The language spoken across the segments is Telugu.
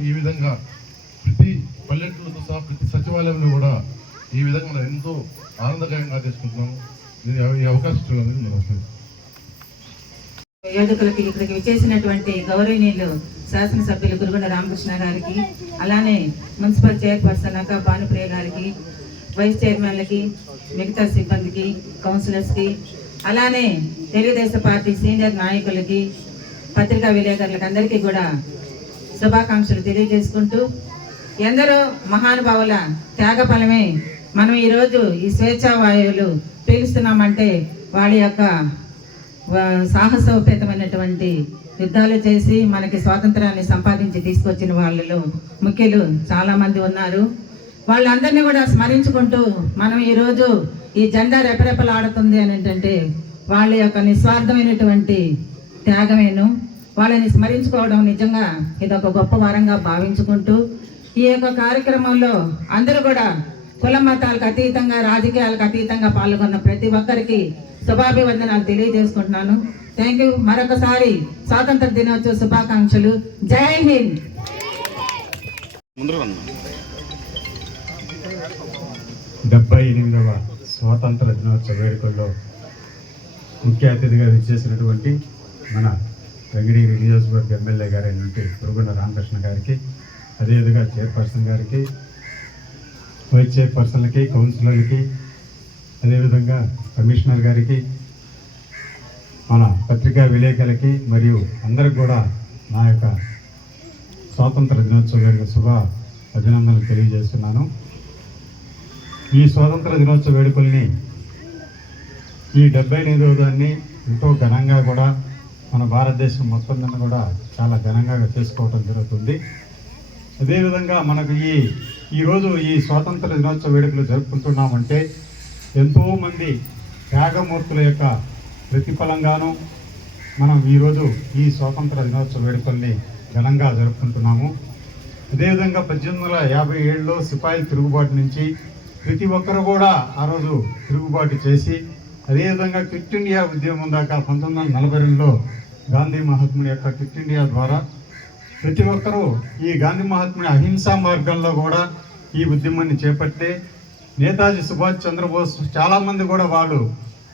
ఈ విధంగా ప్రతి పల్లెటూరుతో సహా ప్రతి సచివాలయంలో కూడా ఈ విధంగా మనం ఎంతో ఆనందకరంగా చేసుకుంటున్నాము. ఈ అవకాశం ఇచ్చినందుకు వేడుకలకి ఇక్కడికి విచ్చేసినటువంటి గౌరవనీయులు శాసనసభ్యులు గురుగుండ రామకృష్ణ గారికి అలానే మున్సిపల్ చైర్పర్సన్ అక్క భానుప్రియ గారికి వైస్ చైర్మన్లకి మిగతా సిబ్బందికి కౌన్సిలర్స్కి అలానే తెలుగుదేశం పార్టీ సీనియర్ నాయకులకి పత్రికా విలేకరులకు అందరికీ కూడా శుభాకాంక్షలు తెలియజేసుకుంటూ ఎందరో మహానుభావుల త్యాగ ఫలమే మనం ఈరోజు ఈ స్వేచ్ఛా వాయువులు పీలుస్తున్నామంటే వాళ్ళ యొక్క సాహసోపేతమైనటువంటి యుద్ధాలు చేసి మనకి స్వాతంత్రాన్ని సంపాదించి తీసుకొచ్చిన వాళ్ళలో ముఖ్యులు చాలామంది ఉన్నారు. వాళ్ళందరినీ కూడా స్మరించుకుంటూ మనం ఈరోజు ఈ జెండా రెపరెపలాడుతుంది అని ఏంటంటే వాళ్ళ యొక్క నిస్వార్థమైనటువంటి త్యాగమేను. వాళ్ళని స్మరించుకోవడం నిజంగా ఇది ఒక గొప్ప వారంగా భావించుకుంటూ ఈ యొక్క కార్యక్రమంలో అందరూ కూడా కుల మతాలకు అతీతంగా రాజకీయాలకు అతీతంగా పాల్గొన్న ప్రతి ఒక్కరికి శుభాభివందనాలు తెలియజేసుకుంటున్నాను. థ్యాంక్ యూ మరొకసారి స్వాతంత్ర దినోత్సవ శుభాకాంక్షలు. జై హింద్. డెబ్బై ఎనిమిదవ స్వాతంత్ర దినోత్సవ వేడుకల్లో ముఖ్య అతిథిగా విచ్చేసినటువంటి మన వెంకటగిరి నియోజకవర్గ ఎమ్మెల్యే గారైనటువంటి పురుగున రామకృష్ణ గారికి అదేవిధంగా చైర్పర్సన్ గారికి వైస్ చైర్పర్సన్లకి కౌన్సిలర్లకి అదేవిధంగా కమిషనర్ గారికి మన పత్రికా విలేకరులకి మరియు అందరికి కూడా నా యొక్క స్వాతంత్ర దినోత్సవం వేడుక శుభ అభినందనలు తెలియజేస్తున్నాను. ఈ స్వాతంత్ర దినోత్సవ వేడుకల్ని ఈ డెబ్బై ఎనిమిదవ దాన్ని ఎంతో ఘనంగా కూడా మన భారతదేశం మొత్తం మీద కూడా చాలా ఘనంగా చేసుకోవటం జరుగుతుంది. అదేవిధంగా మనకు ఈ ఈరోజు ఈ స్వాతంత్ర దినోత్సవ వేడుకలు జరుపుకుంటున్నామంటే ఎంతోమంది త్యాగమూర్తుల యొక్క ప్రతిఫలంగాను మనం ఈరోజు ఈ స్వాతంత్ర దినోత్సవ వేడుకల్ని ఘనంగా జరుపుకుంటున్నాము. అదేవిధంగా పద్దెనిమిది వందల యాభై ఏడులో సిపాయిల తిరుగుబాటు నుంచి ప్రతి ఒక్కరు కూడా ఆ రోజు తిరుగుబాటు చేసి అదేవిధంగా క్విట్ ఇండియా ఉద్యమం దాకా పంతొమ్మిది వందల నలభై రెండులో గాంధీ మహాత్ముడి యొక్క క్విట్ ఇండియా ద్వారా ప్రతి ఒక్కరూ ఈ గాంధీ మహాత్ముడి అహింసా మార్గంలో కూడా ఈ ఉద్యమాన్ని చేపట్టి నేతాజీ సుభాష్ చంద్రబోస్ చాలామంది కూడా వాళ్ళు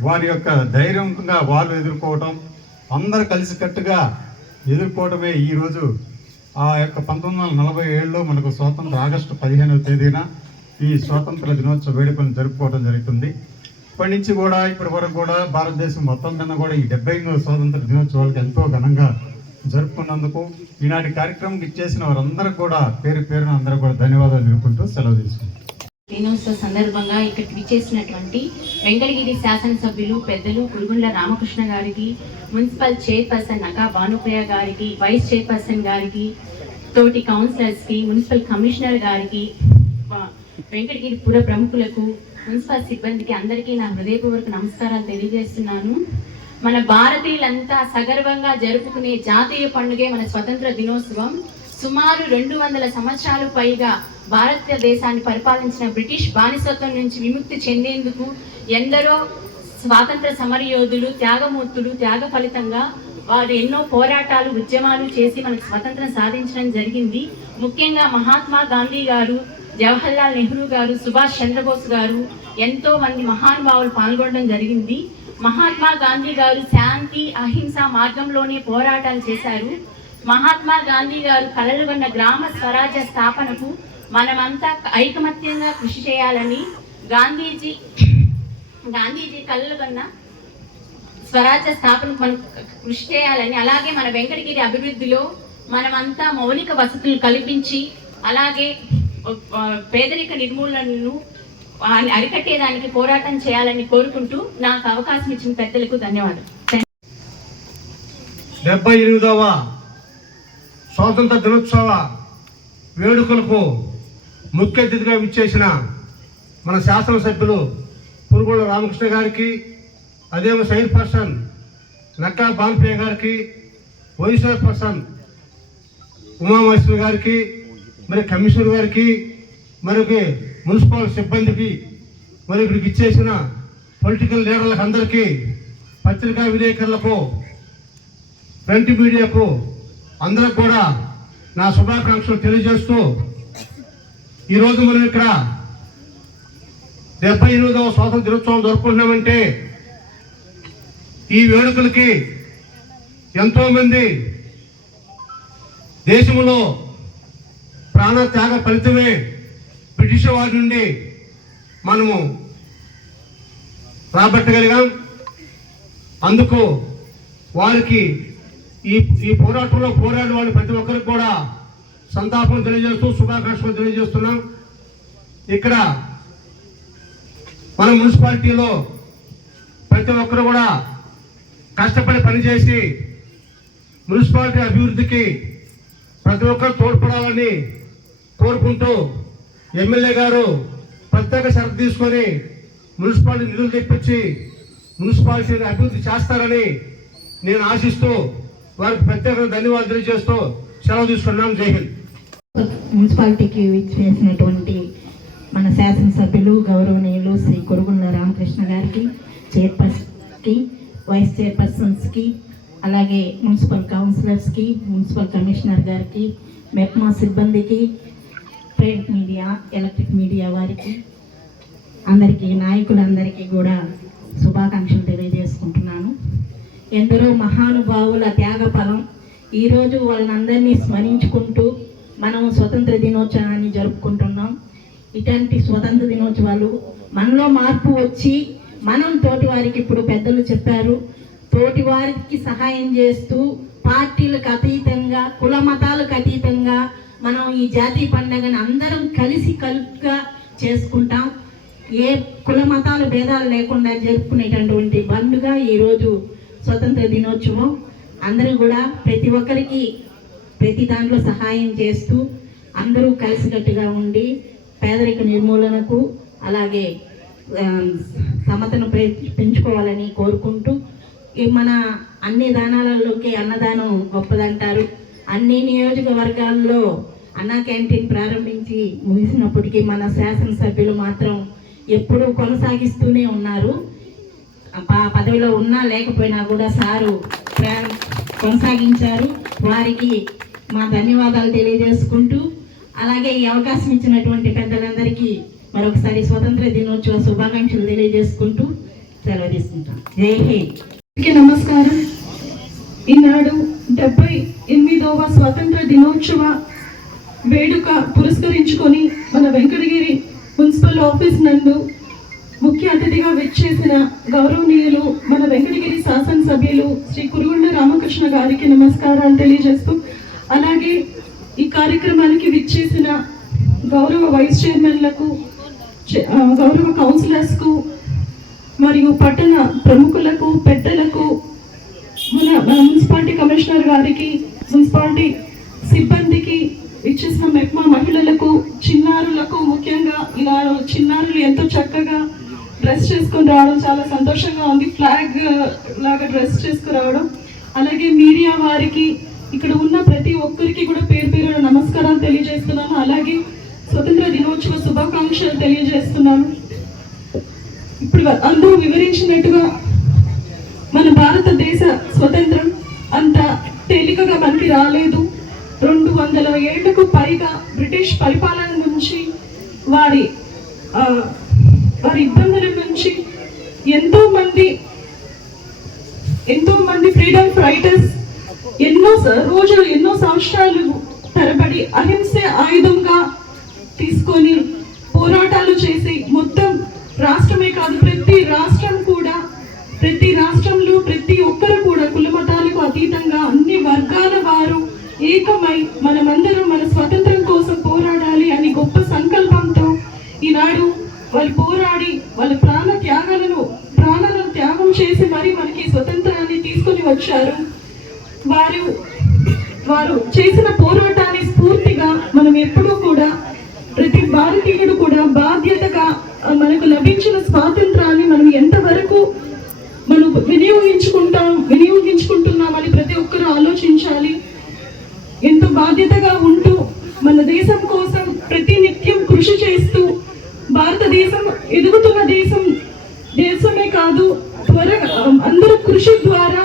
వారి యొక్క ధైర్యంగా వాళ్ళు ఎదుర్కోవటం అందరు కలిసికట్టుగా ఎదుర్కోవటమే ఈరోజు ఆ యొక్క పంతొమ్మిది వందల నలభై ఏడులో మనకు స్వాతంత్ర ఆగస్టు పదిహేనవ తేదీన ఈ స్వాతంత్ర దినోత్సవ వేడుకలను జరుపుకోవడం జరుగుతుంది. ఇప్పటి నుంచి కూడా ఇప్పటి వరకు కూడా భారతదేశం మొత్తం మీద కూడా ఈ డెబ్బై ఎనిమిదవ స్వాతంత్ర దినోత్సవాలకు ఎంతో ఘనంగా జరుపుకున్నందుకు ఈనాటి కార్యక్రమం ఇచ్చేసిన వారందరూ కూడా పేరు పేరున అందరూ కూడా ధన్యవాదాలు తెలుపుకుంటూ సెలవు తీసుకుంటాం దినోత్సవ సందర్భంగా ఇక్కడ విచ్చేసినటువంటి వెంకటగిరి శాసనసభ్యులు పెద్దలు కురుగుండ్ల రామకృష్ణ గారికి మున్సిపల్ చైర్పర్సన్ నకా భానుప్రియ గారికి వైస్ చైర్పర్సన్ గారికి తోటి కౌన్సిలర్స్కి మున్సిపల్ కమిషనర్ గారికి వెంకటగిరి పుర ప్రముఖులకు మున్సిపల్ సిబ్బందికి అందరికీ నా హృదయపూర్వక నమస్కారాలు తెలియజేస్తున్నాను. మన భారతీయులంతా సగర్వంగా జరుపుకునే జాతీయ పండుగే మన స్వతంత్ర దినోత్సవం. సుమారు రెండు వందల సంవత్సరాలు పైగా భారతదేశాన్ని పరిపాలించిన బ్రిటిష్ బానిసత్వం నుంచి విముక్తి చెందేందుకు ఎందరో స్వాతంత్ర సమరయోధులు త్యాగమూర్తులు త్యాగ ఫలితంగా వారు ఎన్నో పోరాటాలు ఉద్యమాలు చేసి మనకు స్వతంత్రం సాధించడం జరిగింది. ముఖ్యంగా మహాత్మా గాంధీ గారు జవహర్లాల్ నెహ్రూ గారు సుభాష్ చంద్రబోస్ గారు ఎంతో మంది మహానుభావులు పాల్గొనడం జరిగింది. మహాత్మా గాంధీ గారు శాంతి అహింస మార్గంలోనే పోరాటాలు చేశారు. మహాత్మా గాంధీ గారు కలలు ఉన్న గ్రామ స్వరాజ్య స్థాపనకు మనమంతా ఐకమత్యంగా కృషి చేయాలని గాంధీజీ గాంధీజీ కలలు కన్న స్వరాజ్య స్థాపనకు మనం కృషి చేయాలని అలాగే మన వెంకటగిరి అభివృద్ధిలో మనమంతా మౌలిక వసతులు కల్పించి అలాగే పేదరిక నిర్మూలనను అరికట్టేదానికి పోరాటం చేయాలని కోరుకుంటూ నాకు అవకాశం ఇచ్చిన పెద్దలకు ధన్యవాదాలు. డెబ్బై ఎనిమిదవ స్వాతంత్ర దినోత్సవ వేడుకలకు ముఖ్య అతిథిగా విచ్చేసిన మన శాసనసభ్యులు పురుగుల రామకృష్ణ గారికి అదేమ సైన్ పర్సన్ నక్కా బాన్పే గారికి వైస్ పర్సన్ ఉమామహేశ్వరి గారికి మరి కమిషనర్ గారికి మనకి మున్సిపల్ సిబ్బందికి మరి ఇక్కడికి ఇచ్చేసిన పొలిటికల్ లీడర్లకు అందరికీ పత్రికా విలేకరులకు ప్రింట్ మీడియాకు అందరికి కూడా నా శుభాకాంక్షలు తెలియజేస్తూ ఈరోజు మనం ఇక్కడ డెబ్బై ఎనిమిదవ స్వాతంత్ర దినోత్సవం జరుపుకుంటున్నామంటే ఈ వేడుకలకి ఎంతోమంది దేశంలో ప్రాణ త్యాగ ఫలితమే బ్రిటిష్ వారి నుండి మనము రాబట్టగలిగాం. అందుకు వారికి ఈ ఈ పోరాటంలో పోరాడు వాళ్ళు ప్రతి ఒక్కరికి కూడా సంతాపం తెలియజేస్తూ శుభాకాంక్షలు తెలియజేస్తున్నాం. ఇక్కడ మన మున్సిపాలిటీలో ప్రతి ఒక్కరు కూడా కష్టపడి పనిచేసి మున్సిపాలిటీ అభివృద్ధికి ప్రతి ఒక్కరు తోడ్పడాలని కోరుకుంటూ ఎమ్మెల్యే గారు ప్రత్యేక శ్రద్ధ తీసుకొని మున్సిపాలిటీ నిధులు తెప్పించి మున్సిపాలిటీని అభివృద్ధి చేస్తారని నేను ఆశిస్తూ వారికి ప్రత్యేక ధన్యవాదాలు తెలియజేస్తూ సెలవు తీసుకున్నాం. జై హింద్. మున్సిపాలిటీకి చేసినటువంటి మన శాసనసభ్యులు గౌరవనీయులు శ్రీ కొరుగున్న రామకృష్ణ గారికి చైర్పర్సన్కి వైస్ చైర్పర్సన్స్కి అలాగే మున్సిపల్ కౌన్సిలర్స్కి మున్సిపల్ కమిషనర్ గారికి మెప్మా సిబ్బందికి ప్రింట్ మీడియా ఎలక్ట్రిక్ మీడియా వారికి అందరికీ నాయకులందరికీ కూడా శుభాకాంక్షలు తెలియజేసుకుంటున్నాను. ఎందరో మహానుభావుల త్యాగఫలం ఈరోజు వాళ్ళందరినీ స్మరించుకుంటూ మనం స్వతంత్ర దినోత్సవాన్ని జరుపుకుంటున్నాం. ఇటువంటి స్వతంత్ర దినోత్సవాలు మనలో మార్పు వచ్చి మనం తోటి వారికి ఇప్పుడు పెద్దలు చెప్పారు. తోటి వారికి సహాయం చేస్తూ పార్టీలకు అతీతంగా కుల మతాలకు అతీతంగా మనం ఈ జాతీయ పండుగను అందరం కలిసి కలుపుగా చేసుకుంటాం. ఏ కుల మతాలు భేదాలు లేకుండా జరుపుకునేటటువంటి పండుగ ఈరోజు స్వతంత్ర దినోత్సవం. అందరూ కూడా ప్రతి ఒక్కరికి ప్రతి దాంట్లో సహాయం చేస్తూ అందరూ కలిసికట్టుగా ఉండి పేదరిక నిర్మూలనకు అలాగే సమతను పె- పెంచుకోవాలని కోరుకుంటూ ఈ మన అన్ని దానాలలోకి అన్నదానం గొప్పదంటారు. అన్ని నియోజకవర్గాల్లో అన్నా క్యాంటీన్ ప్రారంభించి ముగిసినప్పటికీ మన శాసనసభ్యులు మాత్రం ఎప్పుడూ కొనసాగిస్తూనే ఉన్నారు. పదవిలో ఉన్నా లేకపోయినా కూడా సారు కొనసాగించారు. వారికి మా ధన్యవాదాలు తెలియజేసుకుంటూ అలాగే ఈ అవకాశం ఇచ్చినటువంటి పెద్దలందరికీ మరొకసారి స్వతంత్ర దినోత్సవ శుభాకాంక్షలు తెలియజేసుకుంటూ సెలవు తీసుకుంటాం. జై హింద్. నమస్కారం. ఈనాడు డెబ్బై ఎనిమిదవ స్వాతంత్ర దినోత్సవ వేడుక పురస్కరించుకొని మన వెంకటగిరి మున్సిపల్ ఆఫీస్ నందు ముఖ్య అతిథిగా విచ్చేసిన గౌరవనీయులు మన వెంకటగిరి శాసనసభ్యులు శ్రీ కురుగుండ రామకృష్ణ గారికి నమస్కారాలు తెలియజేస్తూ అలాగే ఈ కార్యక్రమానికి విచ్చేసిన గౌరవ వైస్ చైర్మన్లకు గౌరవ కౌన్సిలర్స్కు మరియు పట్టణ ప్రముఖులకు పెద్దలకు మన మున్సిపాలిటీ కమిషనర్ గారికి మున్సిపాలిటీ సిబ్బందికి ఇచ్చేసిన మెప్మా మహిళలకు చిన్నారులకు ముఖ్యంగా ఇలా చిన్నారులు ఎంతో చక్కగా డ్రెస్ చేసుకొని రావడం చాలా సంతోషంగా ఉంది. ఫ్లాగ్ లాగా డ్రెస్ చేసుకురావడం. అలాగే మీడియా వారికి ఇక్కడ ఉన్న ప్రతి ఒక్కరికి కూడా పేరు పేరు నమస్కారాలు తెలియజేస్తున్నాను. అలాగే స్వతంత్ర దినోత్సవ శుభాకాంక్షలు తెలియజేస్తున్నాను. ఇప్పుడు అందరూ వివరించినట్టుగా మన భారతదేశ స్వతంత్రం అంత తేలికగా మనకి రాలేదు. రెండు వందల ఏళ్ళకు పైగా బ్రిటిష్ పరిపాలన నుంచి వారి వారి ఇబ్బందుల నుంచి ఎంతో మంది ఎంతో మంది ఫ్రీడమ్ ఫైటర్స్ ఎన్నో రోజులు ఎన్నో సంవత్సరాలు తరబడి అహింస ఆయుధంగా తీసుకొని పోరాటాలు చేసి మొత్తం రాష్ట్రమే కాదు ప్రతి రాష్ట్రం కూడా ప్రతి రాష్ట్రంలో ప్రతి ఒక్కరు కూడా కులమతాలకు అతీతంగా ఏకమై మనమందరం మన స్వతంత్రం కోసం పోరాడాలి అని గొప్ప సంకల్పంతో ఈనాడు వాళ్ళు పోరాడి వాళ్ళ ప్రాణ త్యాగాలను ప్రాణాలను త్యాగం చేసి మరి మనకి స్వతంత్రాన్ని తీసుకొని వచ్చారు. వారు వారు చేసిన పోరాటాన్ని స్ఫూర్తిగా మనం ఎప్పుడూ కూడా ప్రతి భారతీయుడు కూడా బాధ్యతగా మనకు లభించిన స్వాతంత్రాన్ని మనం ఎంతవరకు మనం వినియోగించుకుంటాం వినియోగించుకుంటున్నామని ప్రతి ఒక్కరూ ఆలోచించాలి ఎంతో బాధ్యతగా ఉంటూ మన దేశం కోసం ప్రతి నిత్యం కృషి చేస్తూ భారతదేశం ఎదుగుతున్న దేశం దేశమే కాదు త్వరగా అందరూ కృషి ద్వారా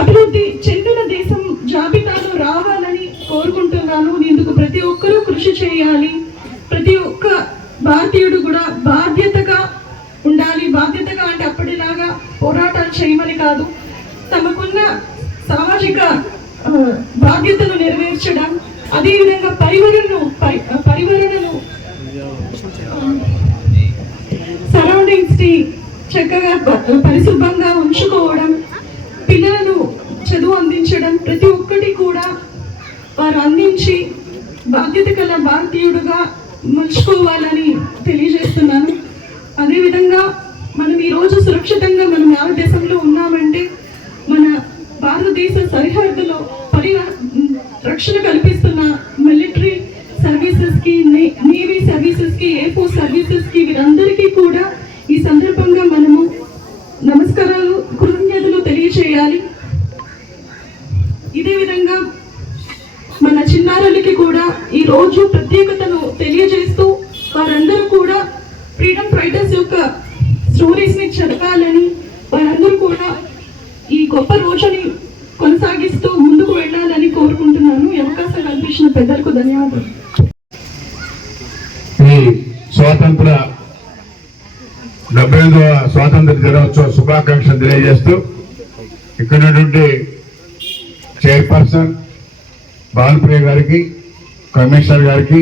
అభివృద్ధి చెందిన దేశం జాబితాలో రావాలని కోరుకుంటున్నాను. ఇందుకు ప్రతి ఒక్కరూ కృషి చేయాలి. ప్రతి ఒక్క భారతీయుడు కూడా బాధ్యతగా ఉండాలి. బాధ్యతగా అంటే అప్పటిలాగా పోరాటాలు చేయమని కాదు. తమకున్న సామాజిక బాధ్యతను నెరవేర్చడం అదేవిధంగా పరివరణను పరివరణను సరౌండింగ్స్ని చక్కగా ప- పరిశుభ్రంగా ఉంచుకోవడం పిల్లలను చదువు అందించడం ప్రతి ఒక్కటి కూడా వారు అందించి బాధ్యత గల భారతీయుడుగా మలుచుకోవాలని తెలియజేస్తున్నాను. అదేవిధంగా మనం ఈరోజు సురక్షితంగా మనం భారతదేశంలో ఉన్నామంటే భారతదేశ సరిహద్దులో పరి రక్షణ కల్పిస్తున్న మిలిటరీ సర్వీసెస్కి నేవీ సర్వీసెస్కి ఎయిర్ ఫోర్స్ సర్వీసెస్కి వీరందరికీ కూడా ఈ సందర్భంగా మనము నమస్కారాలు కృతజ్ఞతలు తెలియచేయాలి. ఇదే విధంగా మన చిన్నారులకి కూడా ఈ రోజు ప్రత్యేకతను తెలియజేస్తూ వారందరూ కూడా ఫ్రీడమ్ ఫైటర్స్ యొక్క స్టోరీస్ని చదవాలని వారందరూ కూడా ఈ గొప్ప రోజుని కొనసాగిస్తూ ముందుకు వెళ్ళాలని కోరుకుంటున్నాను. ఈ అవకాశం కల్పించిన పెద్దలకు ధన్యవాదాలు. ఈ స్వాతంత్ర డెబ్బై ఐదవ స్వాతంత్ర దినోత్సవ శుభాకాంక్షలు తెలియజేస్తూ ఇక్కడున్నటువంటి చైర్పర్సన్ బాలప్రియ గారికి కమిషనర్ గారికి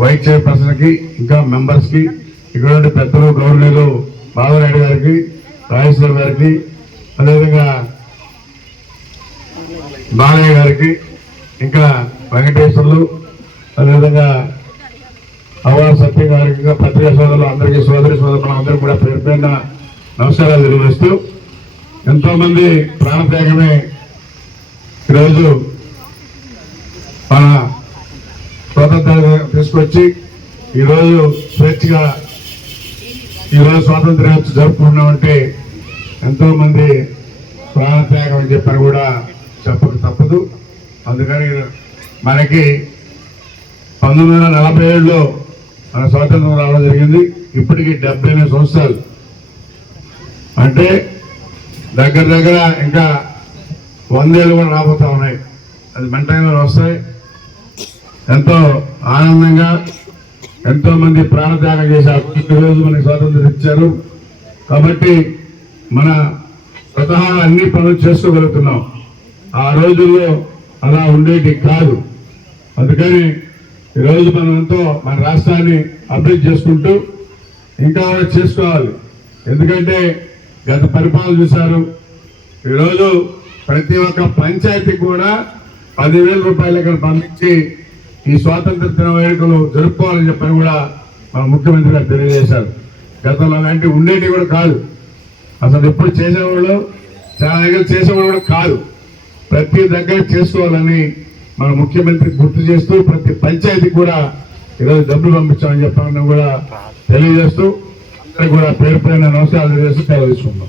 వైస్ చైర్పర్సన్కి ఇంకా మెంబర్స్కి ఇక్కడ పెద్దలు గౌరవనీయులు బాలనాయుడు గారికి రాజేశ్వర్ గారికి అదేవిధంగా బాలయ్య గారికి ఇంకా వెంకటేశ్వర్లు అదేవిధంగా అవార్ సత్య గారికి ఇంకా పత్రికా సోదరులు అందరికీ సోదరి సోదరులు అందరూ కూడా పేరు పేరున నమస్కారాలు తెలియజేస్తూ ఎంతోమంది ప్రాణత్యాగమే ఈరోజు మన స్వాతంత్రాన్ని తీసుకొచ్చి ఈరోజు స్వేచ్ఛగా ఈరోజు స్వాతంత్ర్యం జరుపుకున్నామంటే ఎంతోమంది ప్రాణత్యాగం అని చెప్పని కూడా చెప్పక తప్పదు. అందుకని మనకి పంతొమ్మిది వందల నలభై ఏడులో మన స్వాతంత్రం రావడం జరిగింది. ఇప్పటికి డెబ్బై ఎనిమిది సంవత్సరాలు. అంటే దగ్గర దగ్గర ఇంకా వందేళ్ళు కూడా రాబోతూ ఉన్నాయి. అది మెంటైన్లో వస్తాయి. ఎంతో ఆనందంగా ఎంతోమంది ప్రాణత్యాగం చేశారు రోజు మనకి స్వాతంత్రం ఇచ్చారు. కాబట్టి మన స్వతహా అన్ని పనులు చేసుకోగలుగుతున్నాం. ఆ రోజుల్లో అలా ఉండేటి కాదు. అందుకని ఈరోజు మనం ఎంతో మన రాష్ట్రాన్ని అభివృద్ధి చేసుకుంటూ ఇంకా చేసుకోవాలి. ఎందుకంటే గత పరిపాలన చూశారు. ఈరోజు ప్రతి ఒక్క పంచాయతీ కూడా పదివేల రూపాయలు ఇక్కడ పంపించి ఈ స్వాతంత్ర దిన వేడుకలు జరుపుకోవాలని చెప్పని కూడా మన ముఖ్యమంత్రి గారు తెలియజేశారు. గతంలో అలాంటి ఉండేటివి కూడా కాదు. అసలు ఎప్పుడు చేసేవాళ్ళు చాలా దగ్గర చేసేవాళ్ళు కూడా కాదు. ప్రతి దగ్గర చేసుకోవాలని మన ముఖ్యమంత్రి గుర్తు చేస్తూ ప్రతి పంచాయతీ కూడా ఈరోజు డబ్బులు పంపించామని చెప్పాలని కూడా తెలియజేస్తూ అందరికీ కూడా పేరు పైన నమస్కారాలు తెలియజేస్తూ సెలవు తీసుకుందాం